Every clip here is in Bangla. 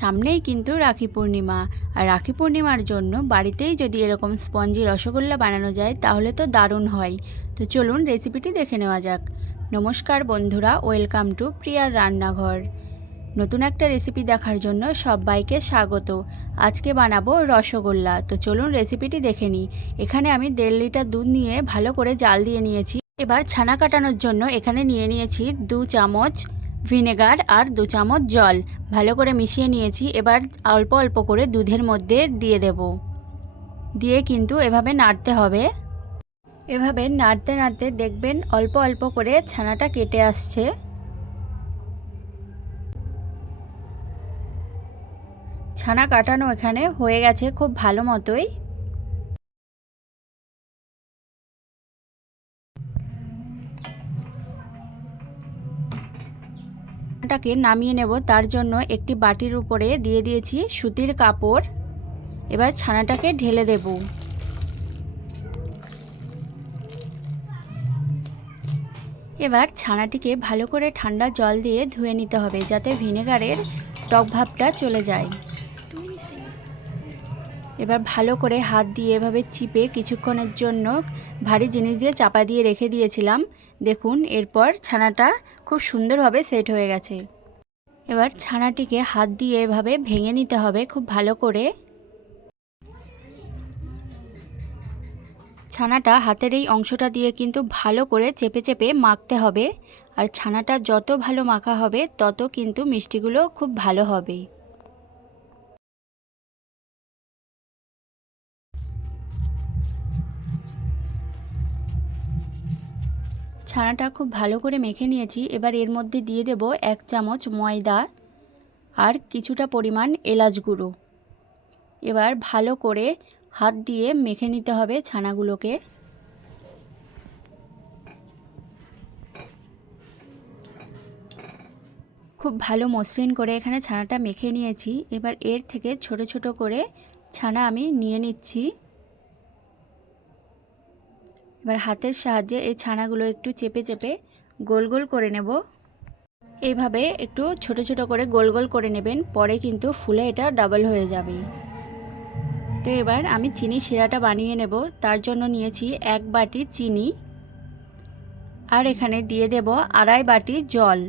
সামনেই কিন্তু রাখি পূর্ণিমা। আর রাখি পূর্ণিমার জন্য বাড়িতেই যদি এরকম স্পঞ্জি রসগোল্লা বানানো যায়, তাহলে তো দারুণ হয়। তো চলুন রেসিপিটি দেখে নেওয়া যাক। নমস্কার বন্ধুরা, ওয়েলকাম টু প্রিয়ার রান্নাঘর। নতুন একটা রেসিপি দেখার জন্য সবাইকে স্বাগত। আজকে বানাবো রসগোল্লা। তো চলুন রেসিপিটি দেখে নিই। এখানে আমি দেড় লিটার দুধ নিয়ে ভালো করে জাল দিয়ে নিয়েছি। এবার ছানা কাটানোর জন্য এখানে নিয়ে নিয়েছি দু চামচ ভিনেগার আর দু চামচ জল। ভালো করে মিশিয়ে নিয়েছি, এবার অল্প অল্প করে দুধের মধ্যে দিয়ে দেব। দিয়ে কিন্তু এভাবে নাড়তে হবে। এভাবে নাড়তে নাড়তে দেখবেন অল্প অল্প করে ছানাটা কেটে আসছে। ছানা কাটানো এখানে হয়ে গেছে খুব ভালো মতোই। টাকে নামিয়ে নেব। তার জন্য একটি বাটির উপরে দিয়ে দিয়েছি সুতির কাপড়। এবার ছানাটাকে ঢেলে দেব। এবার ছানাটিকে ভালো করে ঠান্ডা জল দিয়ে ধুয়ে নিতে হবে যাতে ভিনেগারের টক ভাবটা চলে যায়। এবার ভালো করে হাত দিয়ে এভাবে চিপে কিছুক্ষণের জন্য ভারী জিনিস দিয়ে চাপা দিয়ে রেখে দিয়েছিলাম। দেখুন, এরপর ছানাটা খুব সুন্দরভাবে সেট হয়ে গেছে। এবার ছানাটিকে হাত দিয়ে এভাবে ভেঙে নিতে হবে খুব ভালো করে। ছানাটা হাতের এই অংশটা দিয়ে কিন্তু ভালো করে চেপে চেপে মাখতে হবে। আর ছানাটা যত ভালো মাখা হবে, তত কিন্তু মিষ্টিগুলো খুব ভালো হবে। ছানাটা খুব ভালো করে মেখে নিয়েছি। এবার এর মধ্যে দিয়ে দেব এক চামচ ময়দা আর কিছুটা পরিমাণ এলাচ গুঁড়ো। এবার ভালো করে হাত দিয়ে মেখে নিতে হবে ছানাগুলোকে। খুব ভালো মসৃণ করে এখানে ছানাটা মেখে নিয়েছি। এবার এর থেকে ছোট ছোট করে ছানা আমি নিয়ে নিচ্ছি। এবার হাতের সাহায্যে এই ছানাগুলো একটু চেপে চেপে গোল গোল করে নেব। এইভাবে একটু ছোট ছোট করে গোল গোল করে নেবেন, পরে কিন্তু ফুলে এটা ডাবল হয়ে যাবে। তো এবার আমি চিনি শিরাটা বানিয়ে নেব, তার জন্য নিয়েছি এক বাটি চিনি। আর এখানে দিয়ে দেব আড়াই বাটি জল।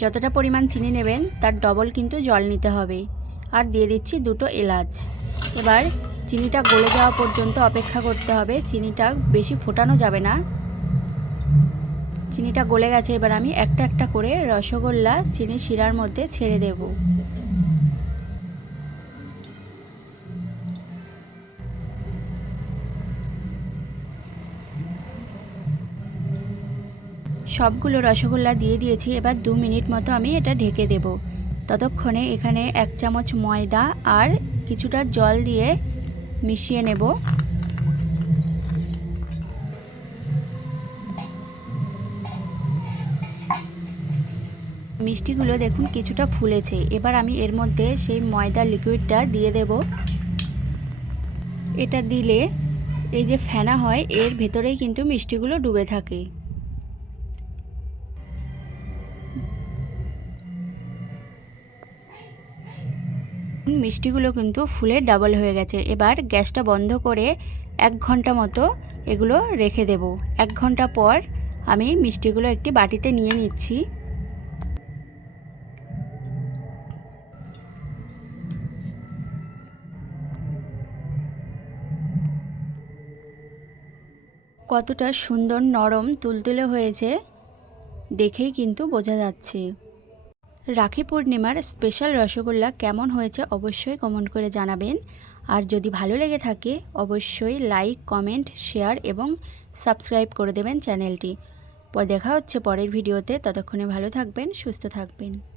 যতটা পরিমাণ চিনি নেবেন, তার ডবল কিন্তু জল নিতে হবে। আর দিয়ে দিচ্ছি দুটো এলাচ। এবার চিনিটা গলে যাওয়া পর্যন্ত অপেক্ষা করতে হবে। চিনিটা বেশি ফোটানো যাবে না। চিনিটা গলে গেছে, এবার আমি একটা একটা করে রসগোল্লা চিনি শিরার মধ্যে ছেড়ে দেব। সবগুলো রসগোল্লা দিয়ে দিয়েছি, এবার দু মিনিট মতো আমি এটা ঢেকে দেব। ততক্ষণে এখানে এক চামচ ময়দা আর কিছুটা জল দিয়ে মিশিয়ে নেব। মিষ্টিগুলো দেখুন কিছুটা ফুলেছে। এবার আমি এর মধ্যে সেই ময়দা লিকুইডটা দিয়ে দেব। এটা দিলে এই যে ফেনা হয়, এর ভেতরেই কিন্তু মিষ্টিগুলো ডুবে থাকে। মিষ্টিগুলো কিন্তু ফুলে ডাবল হয়ে গেছে। এবার গ্যাসটা বন্ধ করে এক ঘণ্টা মতো এগুলো রেখে দেব। এক ঘণ্টা পর আমি মিষ্টিগুলো একটি বাটিতে নিয়ে নিচ্ছি। কতটা সুন্দর নরম তুলতুলে হয়েছে, দেখেই কিন্তু বোঝা যাচ্ছে। রাখি পূর্ণিমার স্পেশাল রসগোল্লা কেমন হয়েছে অবশ্যই কমেন্ট করে জানাবেন। আর যদি ভালো লেগে থাকে, অবশ্যই লাইক, কমেন্ট, শেয়ার এবং সাবস্ক্রাইব করে দেবেন চ্যানেলটি। পর দেখা হচ্ছে পরের ভিডিওতে। ততক্ষণে ভালো থাকবেন, সুস্থ থাকবেন।